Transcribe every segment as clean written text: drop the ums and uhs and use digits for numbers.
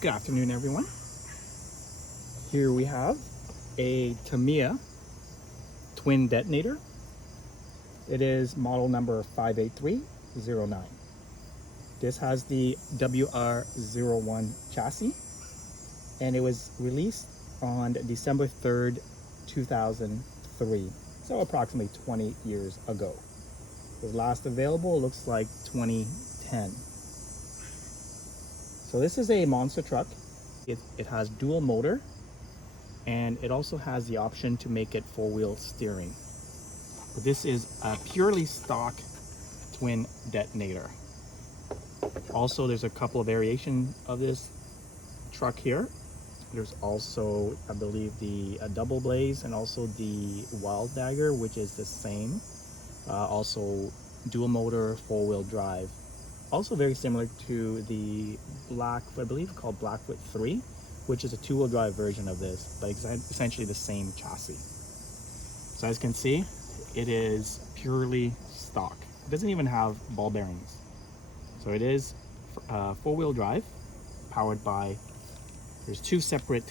Good afternoon, everyone. Here we have a Tamiya twin detonator. It is model number 58309. This has the WR01 chassis, and it was released on December 3rd, 2003, so approximately 20 years ago. It was last available, looks like 2010. So this is a monster truck. It has dual motor, and it also has the option to make it four-wheel steering. But this is a purely stock twin detonator. Also, there's a couple of variations of this truck here. There's also, I believe, the double blaze and also the wild dagger, which is the same. Also dual motor, four-wheel drive. Also very similar to the Blackfoot, I believe called Blackfoot 3, which is a two-wheel drive version of this, but essentially the same chassis. So as you can see, it is purely stock. It doesn't even have ball bearings. So it is four-wheel drive, powered by, there's two separate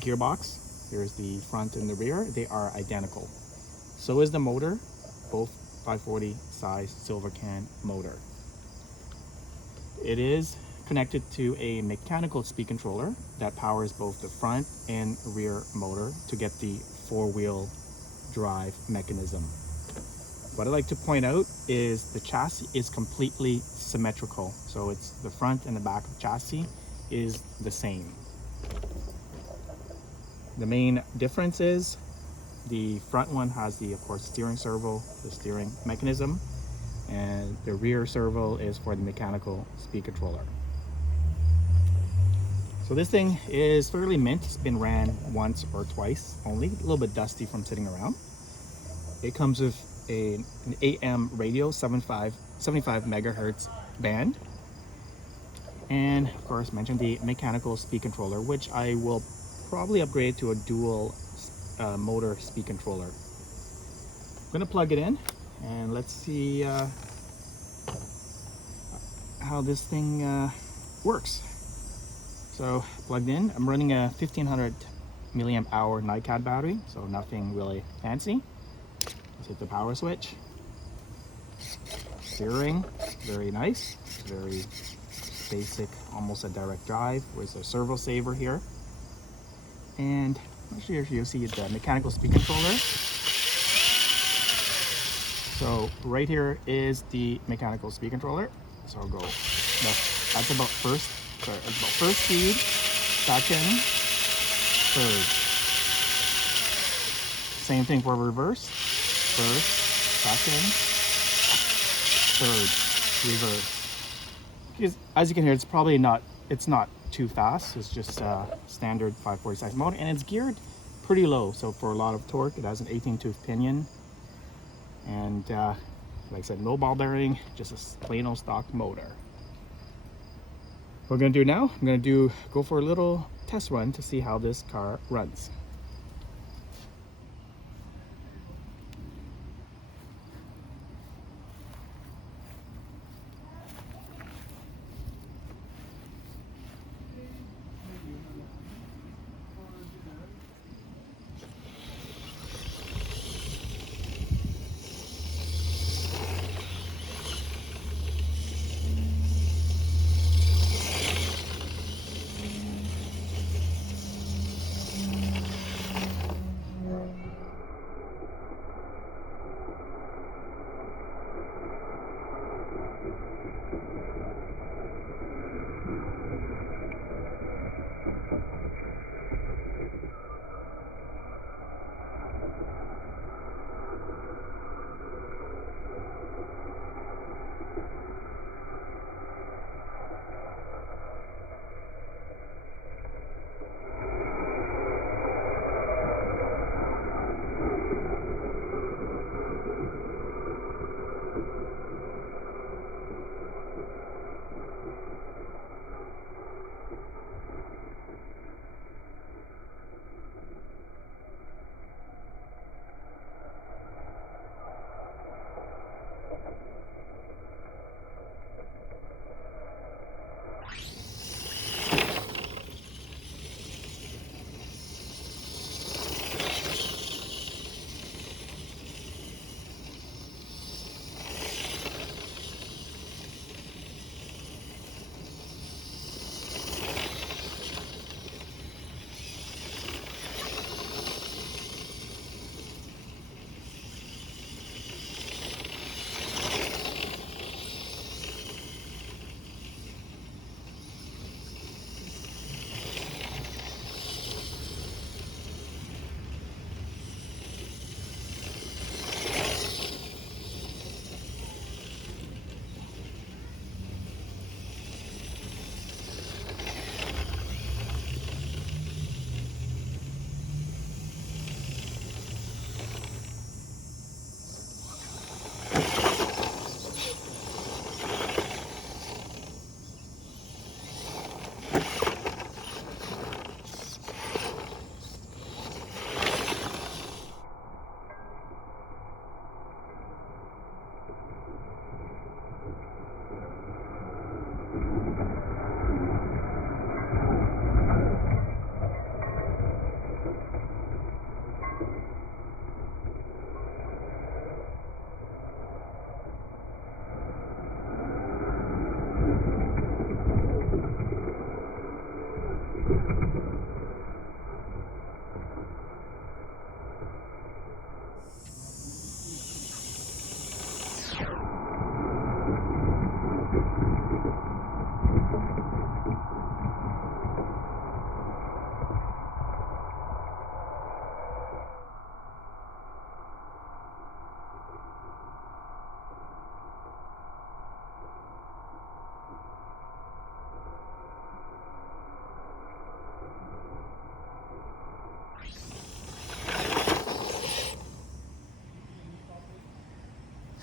gearbox. There's the front and the rear. They are identical. So is the motor, both 540 size silver can motor. It is connected to a mechanical speed controller that powers both the front and rear motor to get the four-wheel drive mechanism. What I'd like to point out is the chassis is completely symmetrical. So it's the front and the back of the chassis is the same. The main difference is the front one has the, of course, steering servo, the steering mechanism, and the rear servo is for the mechanical speed controller. So this thing is fairly mint. It's been ran once or twice only, a little bit dusty from sitting around. It comes with an AM radio, 75 megahertz band, and of course mentioned the mechanical speed controller, which I will probably upgrade to a dual motor speed controller. I'm gonna plug it in and let's see how this thing works. So plugged in, I'm running a 1500 milliamp hour NiCad battery, so nothing really fancy. Let's hit the power switch. Steering, very nice, very basic, almost a direct drive. Where's the servo saver here? And I'm not sure if you'll see the mechanical speed controller. So right here is the mechanical speed controller. So I'll go, that's about first speed, second, third. Same thing for reverse, first, second, third, reverse. Because as you can hear, it's not too fast. It's just a standard 540 size motor, and it's geared pretty low. So for a lot of torque, it has an 18-tooth pinion. And like I said, no ball bearing, just a plain old stock motor. What we're gonna do now, I'm gonna go for a little test run to see how this car runs.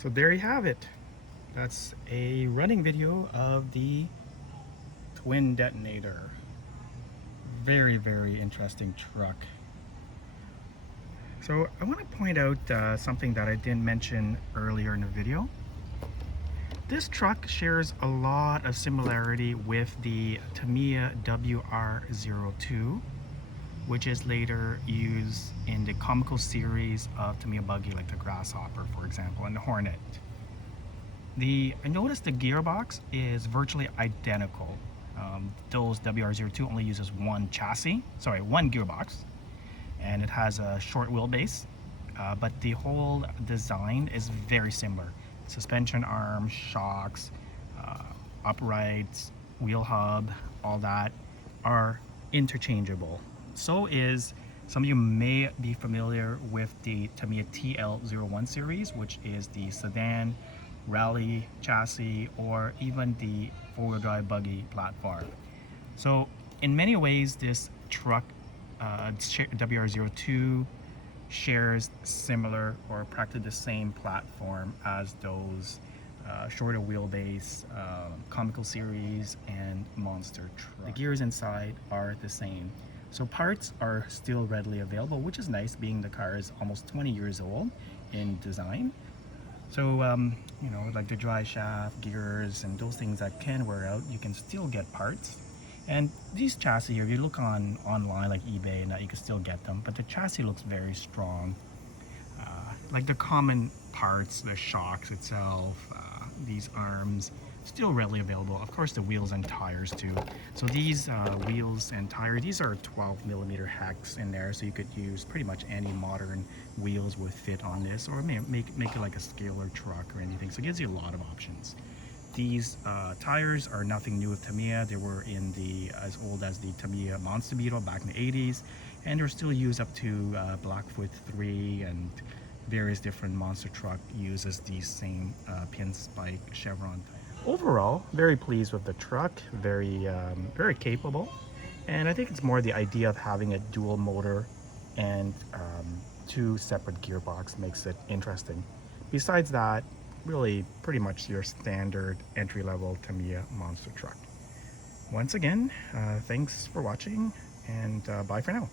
So there you have it. That's a running video of the twin detonator. Very, very interesting truck. So I want to point out something that I didn't mention earlier in the video. This truck shares a lot of similarity with the Tamiya WR02, which is later used in the comical series of Tamiya buggy, like the Grasshopper, for example, and the Hornet. I noticed the gearbox is virtually identical. Those WR02 only uses one gearbox, and it has a short wheelbase, but the whole design is very similar. Suspension arms, shocks, uprights, wheel hub, all that are interchangeable. So is, some of you may be familiar with the Tamiya TL01 series, which is the sedan, rally chassis, or even the four-wheel drive buggy platform. So in many ways, this truck, WR02, shares similar or practically the same platform as those shorter wheelbase comical series and monster truck. The gears inside are the same, so parts are still readily available, which is nice, being the car is almost 20 years old in design. So you know, like the dry shaft, gears, and those things that can wear out, you can still get parts. And these chassis here, if you look online like eBay and that, you can still get them, but the chassis looks very strong. Like the common parts, the shocks itself, these arms, still readily available. Of course, the wheels and tires too. So these wheels and tires, these are 12mm hex in there, so you could use pretty much any modern wheels would fit on this, or make it like a scalar truck or anything. So it gives you a lot of options. These tires are nothing new with Tamiya. They were as old as the Tamiya Monster Beetle back in the 80s, and they're still used up to Blackfoot 3, and various different monster truck uses these same pinspike chevron. Overall, very pleased with the truck. Very capable, and I think it's more the idea of having a dual motor and two separate gearbox makes it interesting. Besides that, really pretty much your standard entry-level Tamiya monster truck. Once again, thanks for watching, and bye for now.